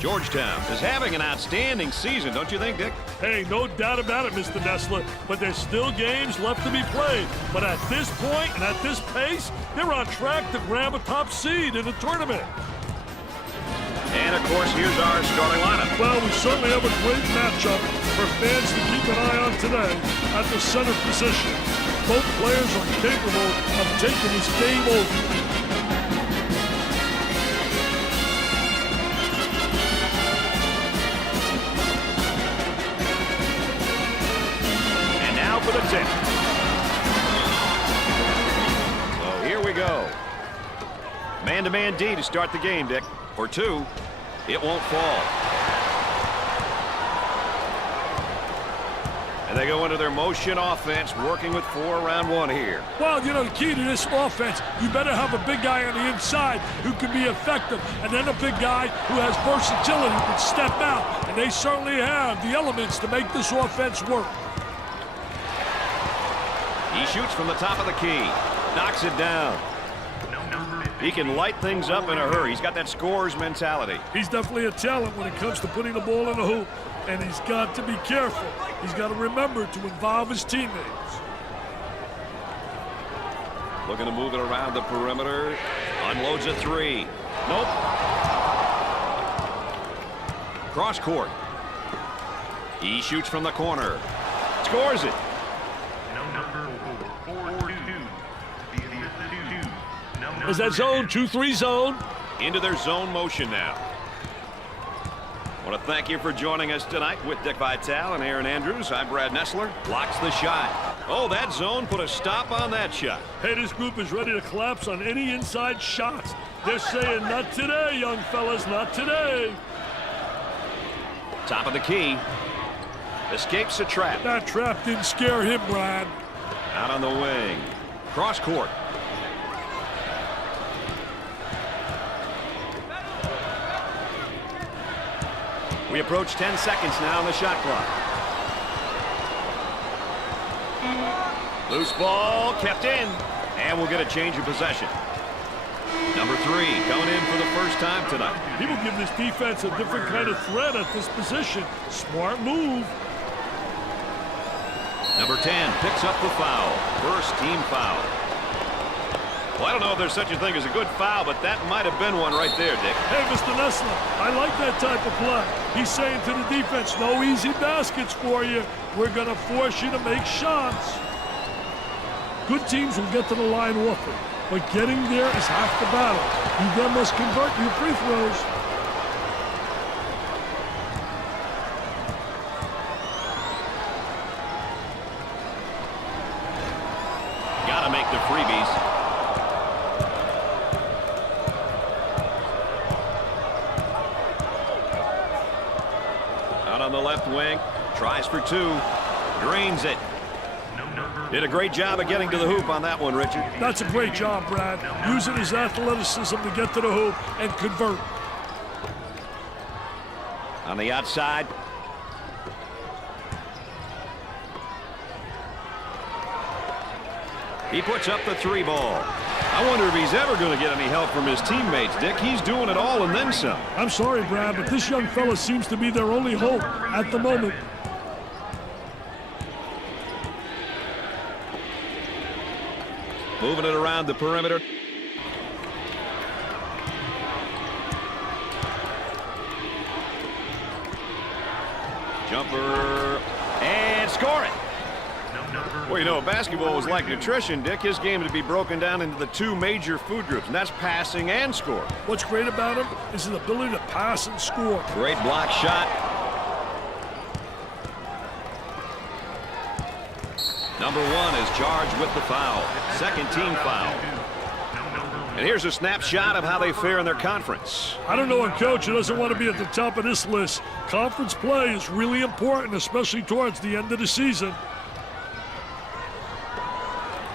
Georgetown is having an outstanding season, don't you think, Dick? Hey, no doubt about it, Mr. Nessler. But there's still games left to be played. But at this point and at this pace, they're on track to grab a top seed in the tournament. And, of course, here's our starting lineup. Well, we certainly have a great matchup for fans to keep an eye on today at the center position. Both players are capable of taking this game over. For the tip. So here we go. Man-to-man D to start the game, Dick. For two, it won't fall. And they go into their motion offense, working with 4 around 1 here. Well, you know, the key to this offense, you better have a big guy on the inside who can be effective, and then a big guy who has versatility, who can step out. And they certainly have the elements to make this offense work. He shoots from the top of the key, knocks it down. He can light things up in a hurry. He's got that scorer's mentality. He's definitely a talent when it comes to putting the ball in the hoop, and he's got to be careful. He's got to remember to involve his teammates. Looking to move it around the perimeter. Unloads a 3. Nope. Cross court. He shoots from the corner. Scores it. Is that zone, 2-3 zone? Into their zone motion now. I want to thank you for joining us tonight with Dick Vitale and Aaron Andrews. I'm Brad Nessler. Blocks the shot. Oh, that zone put a stop on that shot. Hey, this group is ready to collapse on any inside shots. They're saying, not today, young fellas, not today. Top of the key. Escapes the trap. That trap didn't scare him, Brad. Out on the wing. Cross court. We approach 10 seconds now on the shot clock. Loose ball kept in, and we'll get a change of possession. Number 3 coming in for the first time tonight. He will give this defense a different kind of threat at this position. Smart move. Number 10 picks up the foul. First team foul. Well, I don't know if there's such a thing as a good foul, but that might have been one right there, Dick. Hey, Mr. Nessler, I like that type of play. He's saying to the defense, no easy baskets for you. We're going to force you to make shots. Good teams will get to the line often, but getting there is half the battle. You then must convert your free throws. Got to make the freebies. Out on the left wing, tries for 2, drains it. Did a great job of getting to the hoop on that one, Richard. That's a great job, Brad. Using his athleticism to get to the hoop and convert. On the outside. He puts up the 3 ball. I wonder if he's ever going to get any help from his teammates, Dick. He's doing it all and then some. I'm sorry, Brad, but this young fella seems to be their only hope at the moment. Moving it around the perimeter. Jumper. And score it. Well, you know, basketball is like nutrition, Dick. His game to be broken down into the 2 major food groups, and that's passing and scoring. What's great about him is his ability to pass and score. Great block shot. Number 1 is charged with the foul. Second team foul. And here's a snapshot of how they fare in their conference. I don't know a coach who doesn't want to be at the top of this list. Conference play is really important, especially towards the end of the season.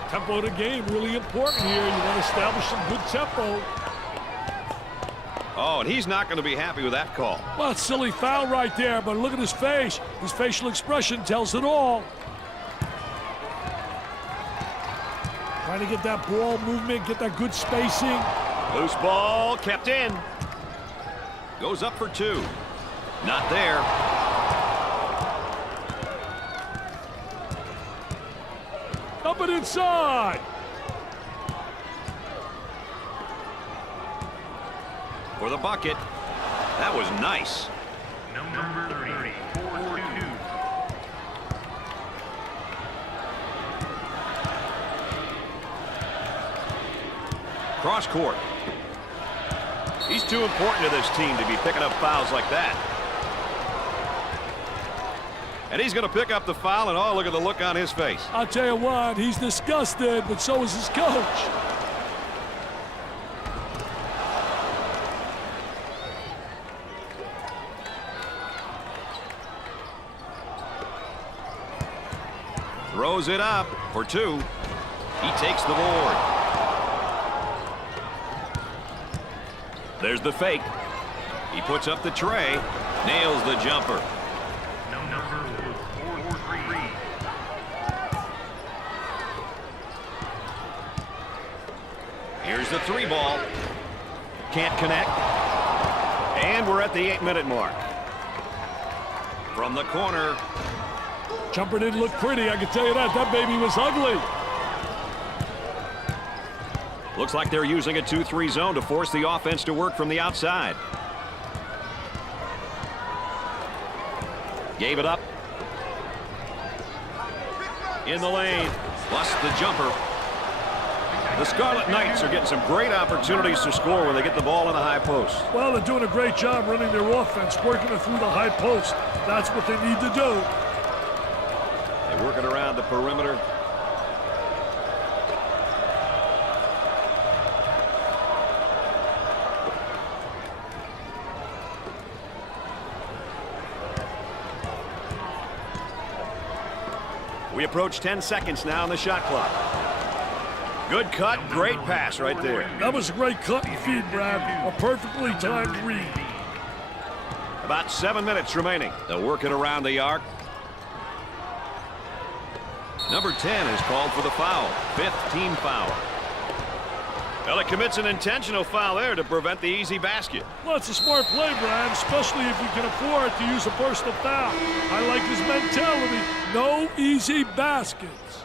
Tempo of the game, really important here. You want to establish some good tempo. Oh, and he's not going to be happy with that call. Well, it's a silly foul right there, but look at his face. His facial expression tells it all. Trying to get that ball movement, get that good spacing. Loose ball kept in. Goes up for 2. Not there. Up and inside. For the bucket. That was nice. Number 30, 4-2. Cross court. He's too important to this team to be picking up fouls like that. And he's going to pick up the foul, and oh, look at the look on his face. I'll tell you what, he's disgusted, but so is his coach. Throws it up for 2. He takes the board. There's the fake. He puts up the tray, nails the jumper. Number 4-3. Here's the 3 ball. Can't connect. And we're at the 8-minute mark. From the corner. Jumper didn't look pretty, I can tell you that. That baby was ugly. Looks like they're using a 2-3 zone to force the offense to work from the outside. Gave it up. In the lane. Busts the jumper. The Scarlet Knights are getting some great opportunities to score when they get the ball in the high post. Well, they're doing a great job running their offense, working it through the high post. That's what they need to do. They're working around the perimeter. We approach 10 seconds now on the shot clock. Good cut, great pass right there. That was a great cut and feed, Brad. A perfectly timed read. About 7 minutes remaining. They'll work it around the arc. Number 10 is called for the foul. 5th team foul. Well, it commits an intentional foul there to prevent the easy basket. Well, it's a smart play, Brad, especially if you can afford to use a personal foul. I like his mentality. No easy baskets.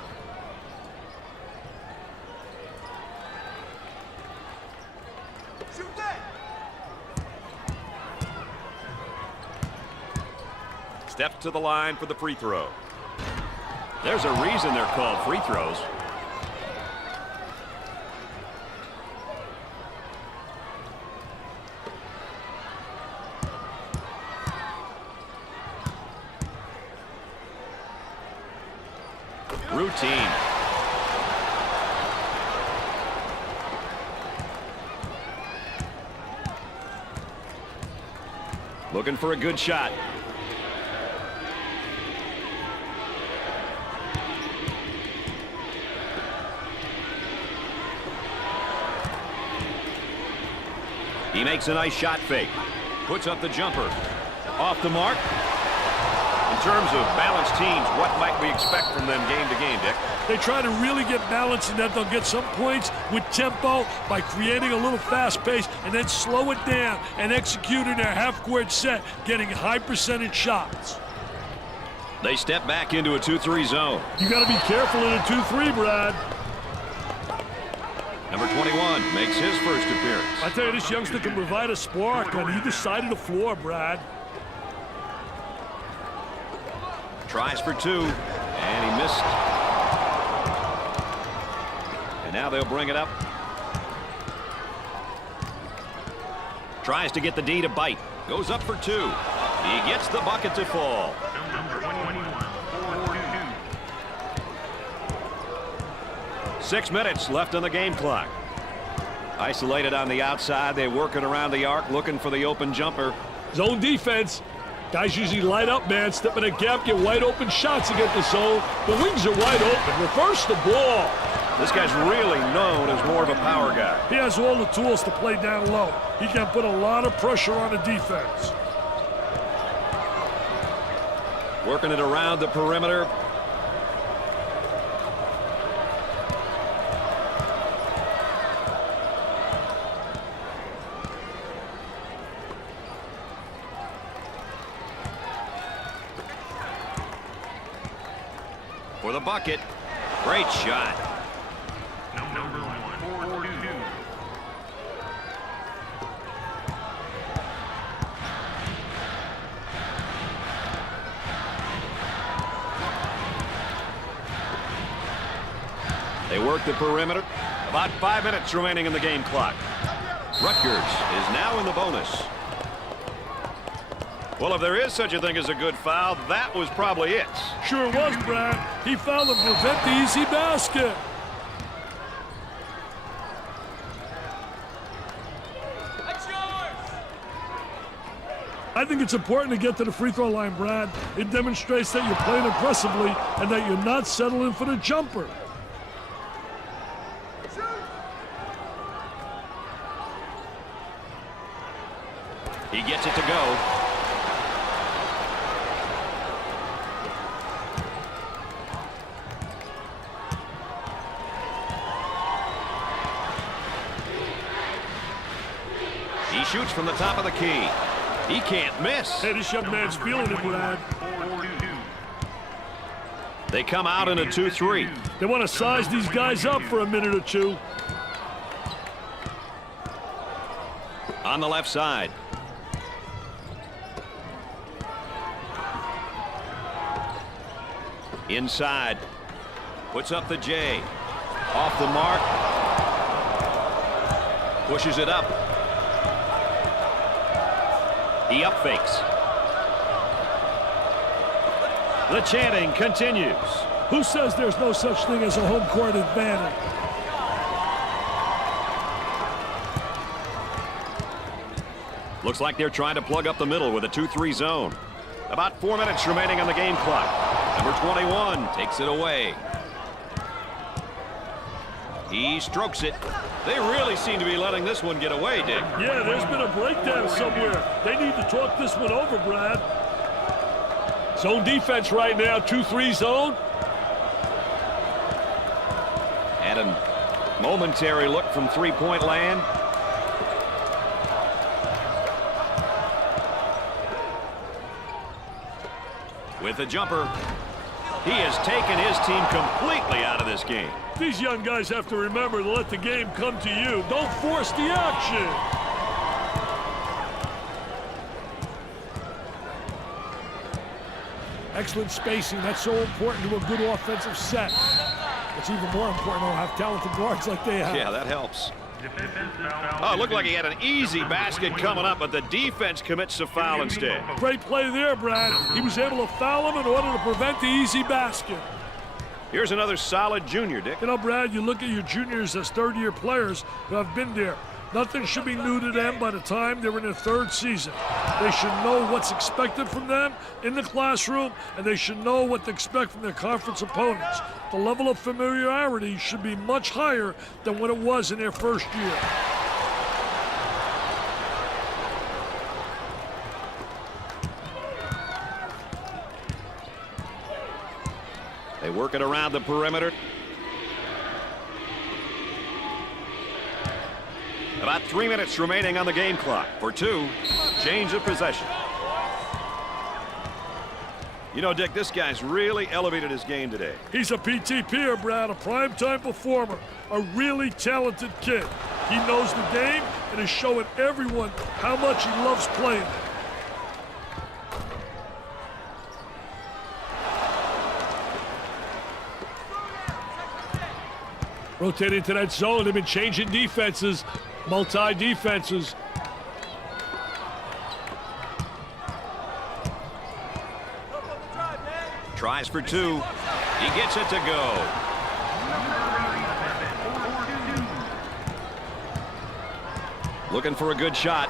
Steps to the line for the free throw. There's a reason they're called free throws. Routine. Looking for a good shot. He makes a nice shot fake. Puts up the jumper. Off the mark. In terms of balanced teams, what might we expect from them game to game, Dick? They try to really get balanced in that they'll get some points with tempo by creating a little fast pace and then slow it down and executing their half-court set, getting high percentage shots. They step back into a 2-3 zone. You got to be careful in a 2-3, Brad. Number 21 makes his first appearance. I tell you, this youngster can provide a spark on either side of the floor, Brad. Tries for 2, and he missed. And now they'll bring it up. Tries to get the D to bite. Goes up for 2. He gets the bucket to fall. Number 21, 4-2. 6 minutes left on the game clock. Isolated on the outside. They work it around the arc, looking for the open jumper. Zone defense. Guys usually light up, man. Step in a gap, get wide open shots to get the zone. The wings are wide open. Reverse the ball. This guy's really known as more of a power guy. He has all the tools to play down low. He can put a lot of pressure on the defense. Working it around the perimeter. for the bucket. Great shot. Number 1, 4-2. They work the perimeter. About 5 minutes remaining in the game clock. Rutgers is now in the bonus. Well, if there is such a thing as a good foul, that was probably it. Sure was, Brad. He fouled to prevent the easy basket. I think it's important to get to the free throw line, Brad. It demonstrates that you're playing aggressively and that you're not settling for the jumper. He gets it to go. He shoots from the top of the key. He can't miss. Hey, this young man's feeling it, Brad. 4-2. They come out in a 2-3. They want to size these guys up for a minute or two. On the left side. Inside. Puts up the J. Off the mark. Pushes it up. He up fakes. The chanting continues. Who says there's no such thing as a home court advantage? Looks like they're trying to plug up the middle with a 2-3 zone. About 4 minutes remaining on the game clock. Number 21 takes it away. He strokes it. They really seem to be letting this one get away, Dick. Yeah, there's been a breakdown somewhere. They need to talk this one over, Brad. Zone defense right now, 2-3 zone. And a momentary look from three-point land. With the jumper, he has taken his team completely out of this game. These young guys have to remember to let the game come to you. Don't force the action. Excellent spacing. That's so important to a good offensive set. It's even more important to have talented guards like they have. Yeah, that helps. Oh, it looked like he had an easy basket coming up, but the defense commits a foul instead. Great play there, Brad. He was able to foul him in order to prevent the easy basket. Here's another solid junior, Dick. You know, Brad, you look at your juniors as third-year players who have been there. Nothing should be new to them by the time they're in their third season. They should know what's expected from them in the classroom, and they should know what to expect from their conference opponents. The level of familiarity should be much higher than what it was in their first year. They work it around the perimeter. About 3 minutes remaining on the game clock. For two, change of possession. You know, Dick, this guy's really elevated his game today. He's a PTPer, Brad, a primetime performer, a really talented kid. He knows the game and is showing everyone how much he loves playing it. Rotate into that zone. They've been changing defenses, multi-defenses. Tries for two. He gets it to go. Looking for a good shot.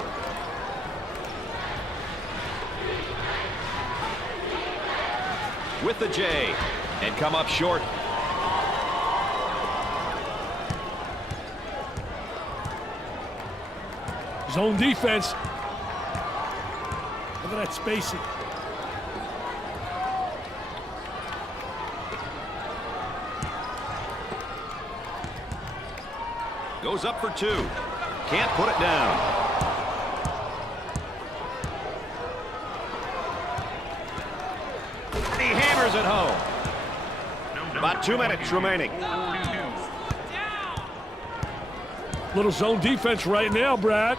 With the J. And come up short. Zone defense. Look at that spacing. Goes up for two. Can't put it down. He hammers it home. About 2 minutes remaining. Little zone defense right now, Brad.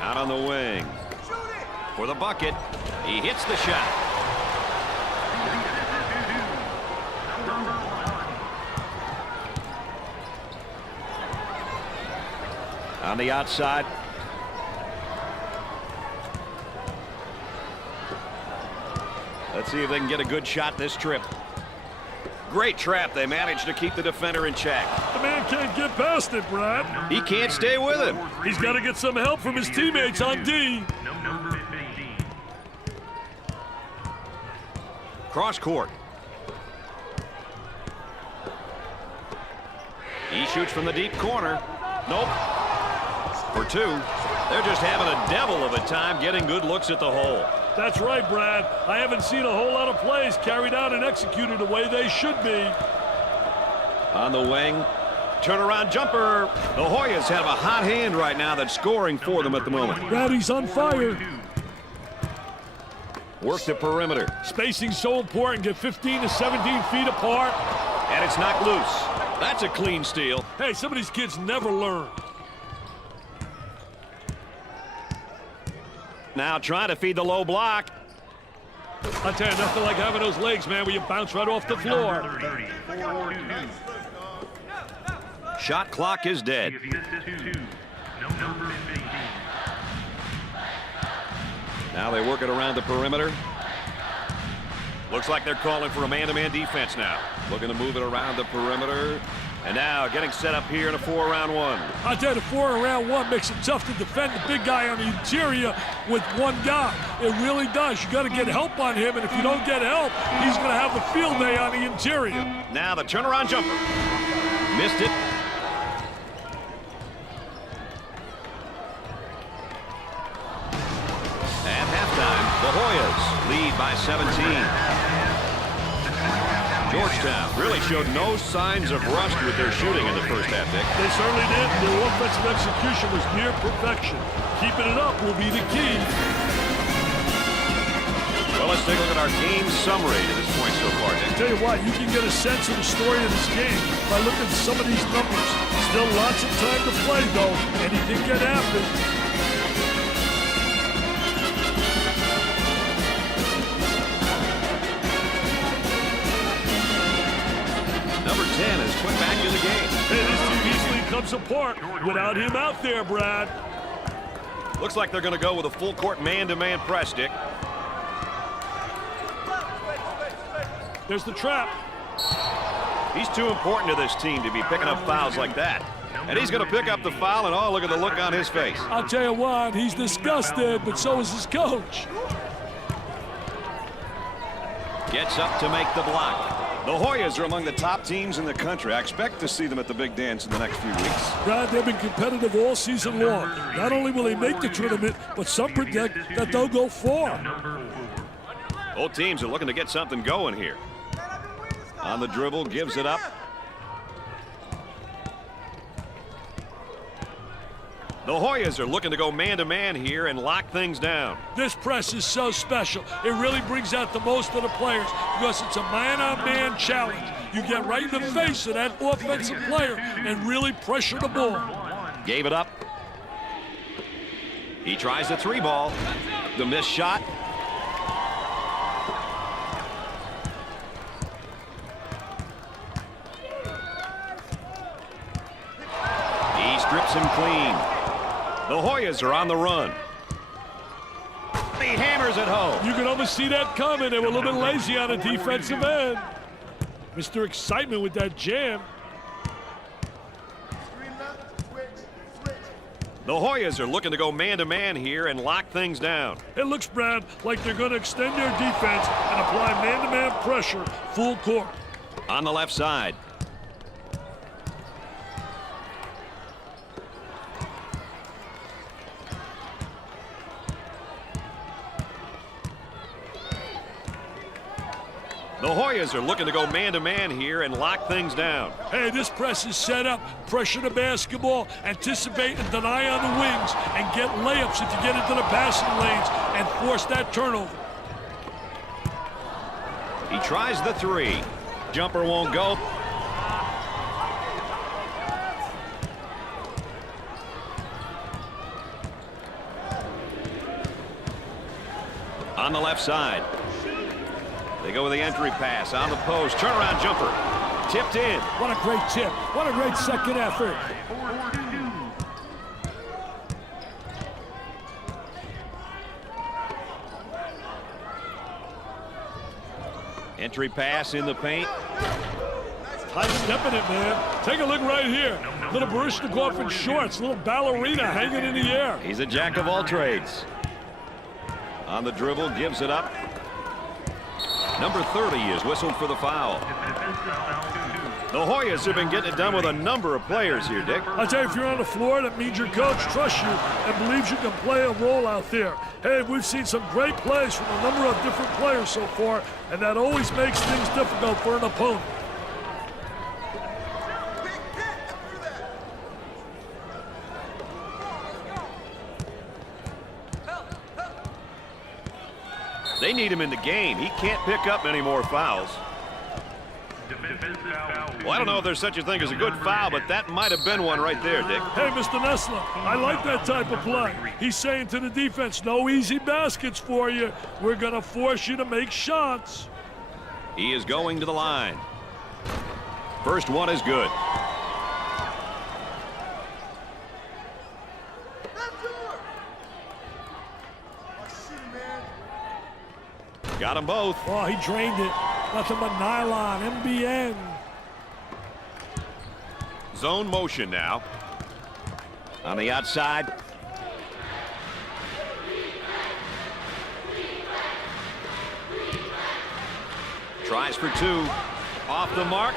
Out on the wing. For the bucket. He hits the shot. On the outside. Let's see if they can get a good shot this trip. Great trap. They managed to keep the defender in check. The man can't get past it, Brad. He can't stay with him. He's got to get some help from his teammates on D. Number 15. Cross court. He shoots from the deep corner. Nope. For two. They're just having a devil of a time getting good looks at the hole. That's right, Brad. I haven't seen a whole lot of plays carried out and executed the way they should be. On the wing. Turnaround jumper. The Hoyas have a hot hand right now that's scoring for them at the moment. Brad, he's on fire. Work the perimeter. Spacing's so important. Get 15 to 17 feet apart. And it's knocked loose. That's a clean steal. Hey, some of these kids never learn. Now trying to feed the low block. I tell you, nothing like having those legs, man, where you bounce right off the floor. Number 30. 4-2. Shot clock is dead. Number 15. Now they work it around the perimeter. Looks like they're calling for a man-to-man defense now. Looking to move it around the perimeter. And now getting set up here in a 4-round one. I tell you, the 4-round one makes it tough to defend the big guy on the interior with one guy. It really does. You got to get help on him, and if you don't get help, he's going to have a field day on the interior. Now the turnaround jumper. Missed it. At halftime, the Hoyas lead by 17. Georgetown really showed no signs of rust with their shooting in the first half, Dick. They certainly did. Their offensive execution was near perfection. Keeping it up will be the key. Well, let's take a look at our game summary to this point so far, Dick. Tell you what, you can get a sense of the story of this game by looking at some of these numbers. Still lots of time to play, though. Anything can happen. Number 10 is put back in the game. Hey, this team easily comes apart without him out there, Brad. Looks like they're going to go with a full court man-to-man press, Dick. There's the trap. He's too important to this team to be picking up fouls like that. And he's going to pick up the foul, and oh, look at the look on his face. I'll tell you what, he's disgusted, but so is his coach. Gets up to make the block. The Hoyas are among the top teams in the country. I expect to see them at the big dance in the next few weeks. Brad, they've been competitive all season long. Not only will they make the tournament, but some predict that they'll go far. Both teams are looking to get something going here. On the dribble, gives it up. The Hoyas are looking to go man-to-man here and lock things down. This press is so special. It really brings out the most of the players because it's a man-on-man challenge. You get right in the face of that offensive player and really pressure the ball. Gave it up. He tries the three ball. The missed shot. He strips him clean. The Hoyas are on the run. He hammers it home. You can almost see that coming. They were a little bit lazy on the defensive end. Mr. Excitement with that jam. The Hoyas are looking to go man-to-man here and lock things down. It looks, Brad, like they're going to extend their defense and apply man-to-man pressure full court. On the left side. The Hoyas are looking to go man-to-man here and lock things down. Hey, this press is set up. Pressure the basketball, anticipate and deny on the wings, and get layups if you get into the passing lanes and force that turnover. He tries the three. Jumper won't go. On the left side. They go with the entry pass on the post. Turnaround jumper. Tipped in. What a great tip. What a great second effort. 4-2. Entry pass in the paint. High stepping it, man. Take a look right here. Little Baryshnikov in shorts, little ballerina hanging in the air. He's a jack of all trades. On the dribble, gives it up. Number 30 is whistled for the foul. The Hoyas have been getting it done with a number of players here, Dick. I tell you, if you're on the floor, that means your coach trusts you and believes you can play a role out there. Hey, we've seen some great plays from a number of different players so far, and that always makes things difficult for an opponent. They need him in the game. He can't pick up any more fouls. Well, I don't know if there's such a thing as a good foul, but that might have been one right there, Dick. Hey, Mr. Nessler, I like that type of play. He's saying to the defense, no easy baskets for you. We're going to force you to make shots. He is going to the line. First one is good. Got them both. Oh, he drained it. Nothing but nylon, MBN. Zone motion now. On the outside. Tries for two. Off the mark.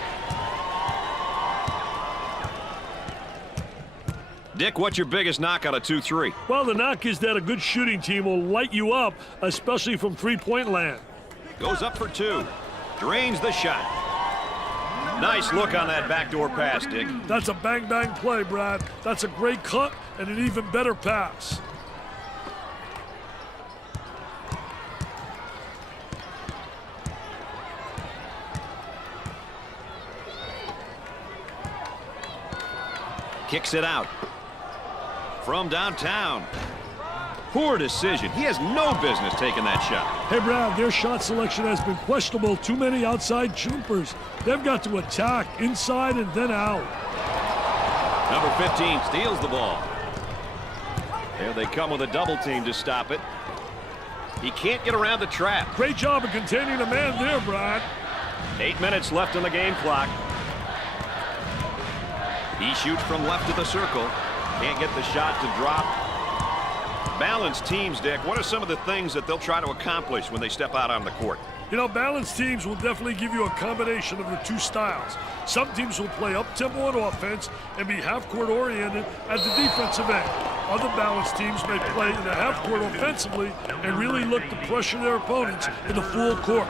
Dick, what's your biggest knock on a 2-3? Well, the knock is that a good shooting team will light you up, especially from three-point land. Goes up for two. Drains the shot. Nice look on that backdoor pass, Dick. That's a bang-bang play, Brad. That's a great cut and an even better pass. Kicks it out. From downtown. Poor decision. He has no business taking that shot. Hey, Brad, their shot selection has been questionable. Too many outside jumpers. They've got to attack inside and then out. Number 15 steals the ball. There they come with a double team to stop it. He can't get around the trap. Great job of containing the man there, Brad. 8 minutes left on the game clock. He shoots from left of the circle. Can't get the shot to drop. Balanced teams, Dick. What are some of the things that they'll try to accomplish when they step out on the court? You know, balanced teams will definitely give you a combination of the two styles. Some teams will play up-tempo on offense and be half-court oriented at the defensive end. Other balanced teams may play in the half-court offensively and really look to pressure their opponents in the full court.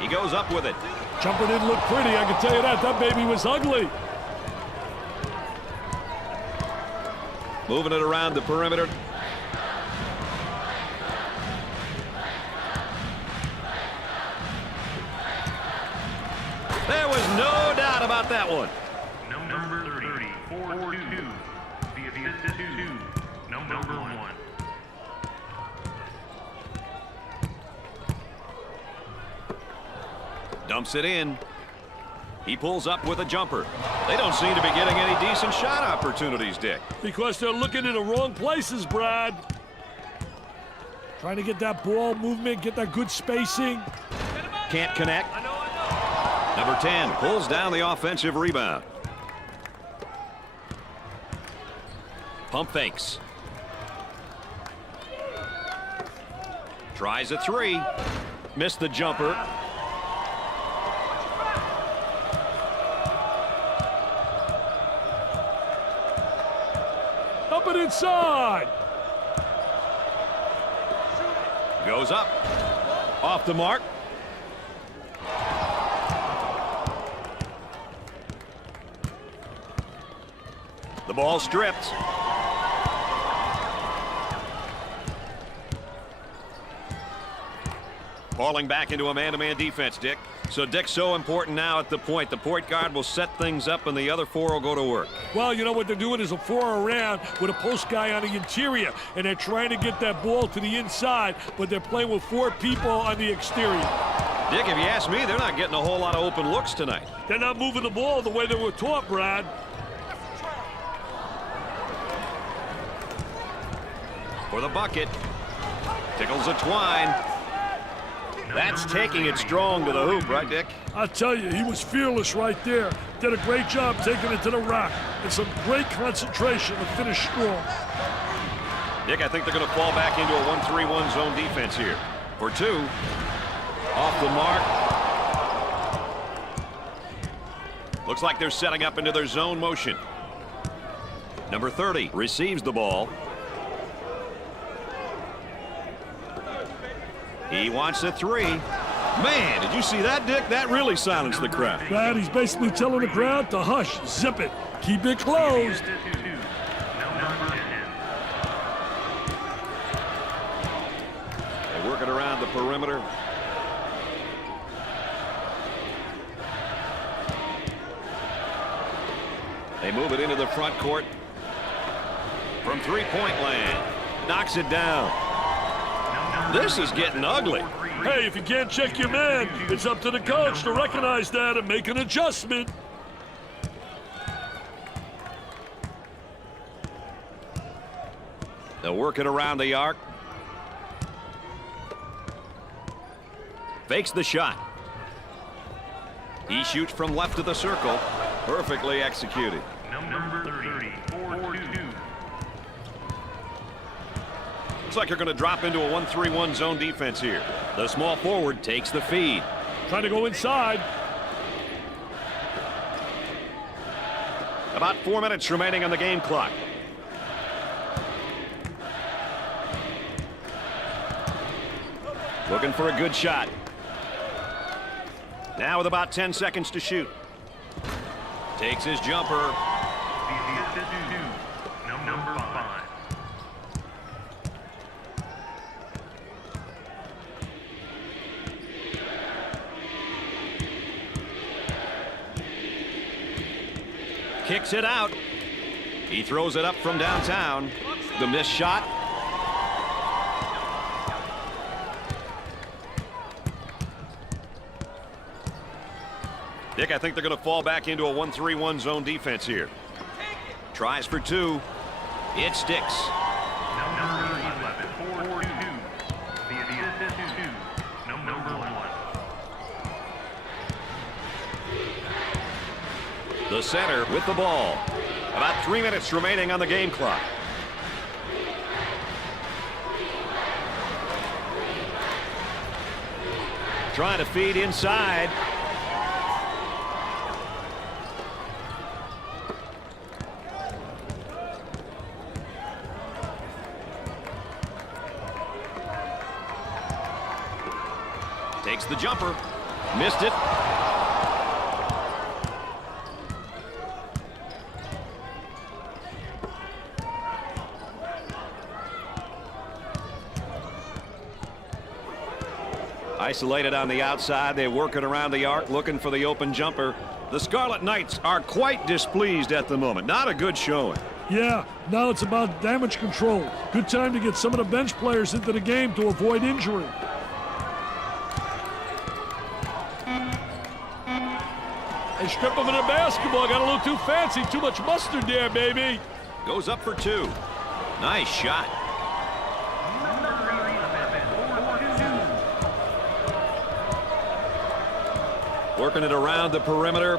He goes up with it. Jumper didn't look pretty, I can tell you that. That baby was ugly. Moving it around the perimeter. There was no doubt about that one. Number 30, 4-2. The assist to number 1. Dumps it in. He pulls up with a jumper. They don't seem to be getting any decent shot opportunities, Dick. Because they're looking in the wrong places, Brad. Trying to get that ball movement, get that good spacing. Can't connect. Number 10 pulls down the offensive rebound. Pump fakes. Tries a three. Missed the jumper. Up and inside. Goes up. Off the mark. The ball stripped. Falling back into a man-to-man defense, Dick. So Dick's so important now at the point. The point guard will set things up and the other four will go to work. Well, you know what they're doing is a 4 around with a post guy on the interior, and they're trying to get that ball to the inside, but they're playing with 4 people on the exterior. Dick, if you ask me, they're not getting a whole lot of open looks tonight. They're not moving the ball the way they were taught, Brad. For the bucket. Tickles a twine. That's taking it strong to the hoop, right, Dick? I tell you, he was fearless right there. Did a great job taking it to the rack. And some great concentration to finish strong. Dick, I think they're going to fall back into a 1-3-1 zone defense here. For 2. Off the mark. Looks like they're setting up into their zone motion. Number 30 receives the ball. He wants a 3. Man, did you see that, Dick? That really silenced the crowd. Brad, he's basically telling the crowd to hush, zip it, keep it closed. They work it around the perimeter. They move it into the front court. From three-point land. Knocks it down. This is getting ugly. Hey, if you can't check your man, it's up to the coach to recognize that and make an adjustment. They'll work it around the arc. Fakes the shot. He shoots from left of the circle. Perfectly executed. Number 30, 4-2. Looks like you're going to drop into a 1-3-1 zone defense here. The small forward takes the feed. Trying to go inside. About 4 minutes remaining on the game clock. Looking for a good shot. Now with about 10 seconds to shoot. Takes his jumper. Number 5. Kicks it out. He throws it up from downtown. The missed shot. Dick, I think they're going to fall back into a 1-3-1 zone defense here. Tries for 2. It sticks. Number 11, 4-2. The assist is 2. Number 1. The center with the ball. About 3 minutes remaining on the game clock. Trying to feed inside. Takes the jumper. Missed it. Isolated on the outside. They work it around the arc, looking for the open jumper. The Scarlet Knights are quite displeased at the moment. Not a good showing. Yeah, now it's about damage control. Good time to get some of the bench players into the game to avoid injury. They strip him in the basketball. Got a little too fancy. Too much mustard there, baby. Goes up for 2. Nice shot. Working it around the perimeter.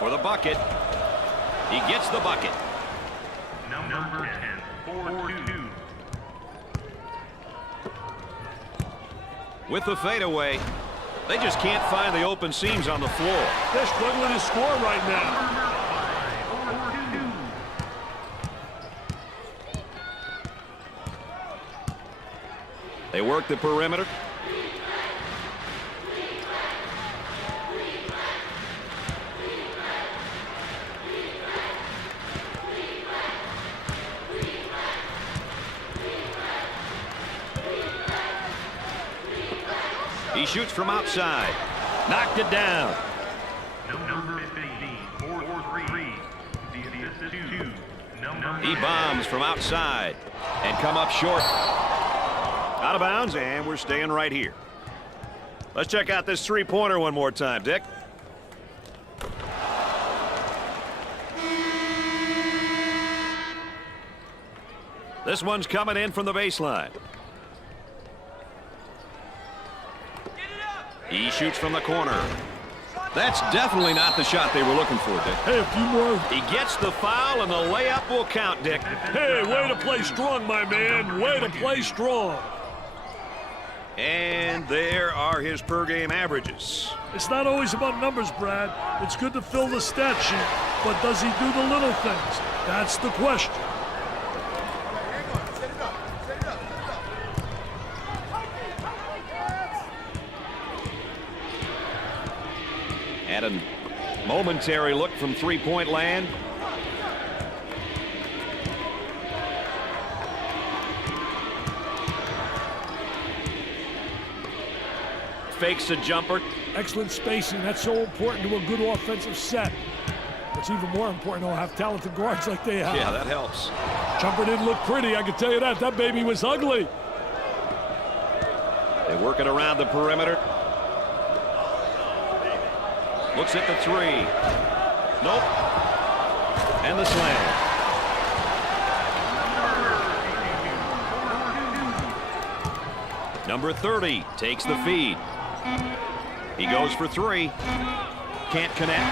For the bucket. He gets the bucket. Number 10, 4-2. With the fadeaway, they just can't find the open seams on the floor. They're struggling to score right now. They work the perimeter. He shoots from outside. Knocked it down. Number 15, 4-3. The assist to number He bombs from outside and come up short. Out of bounds, and we're staying right here. Let's check out this three-pointer one more time, Dick. This one's coming in from the baseline. He shoots from the corner. That's definitely not the shot they were looking for, Dick. Hey, a few more. He gets the foul, and the layup will count, Dick. Hey, way to play strong, my man. Way to play strong. And there are his per-game averages. It's not always about numbers, Brad. It's good to fill the stat sheet, but does he do the little things? That's the question. Had a momentary look from three-point land. Fakes a jumper. Excellent spacing. That's so important to a good offensive set. It's even more important to have talented guards like they have. Yeah, that helps. Jumper didn't look pretty, I can tell you that. That baby was ugly. They work it around the perimeter. Looks at the three. Nope. And the slam. Number 30 takes the feed. He goes for three. Can't connect.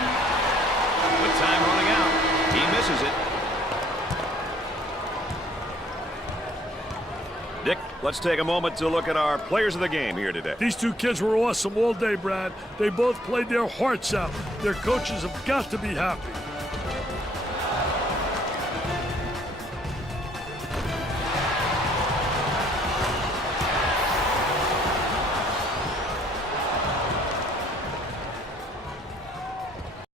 With time running out, he misses it. Dick, let's take a moment to look at our players of the game here today. These two kids were awesome all day, Brad. They both played their hearts out. Their coaches have got to be happy.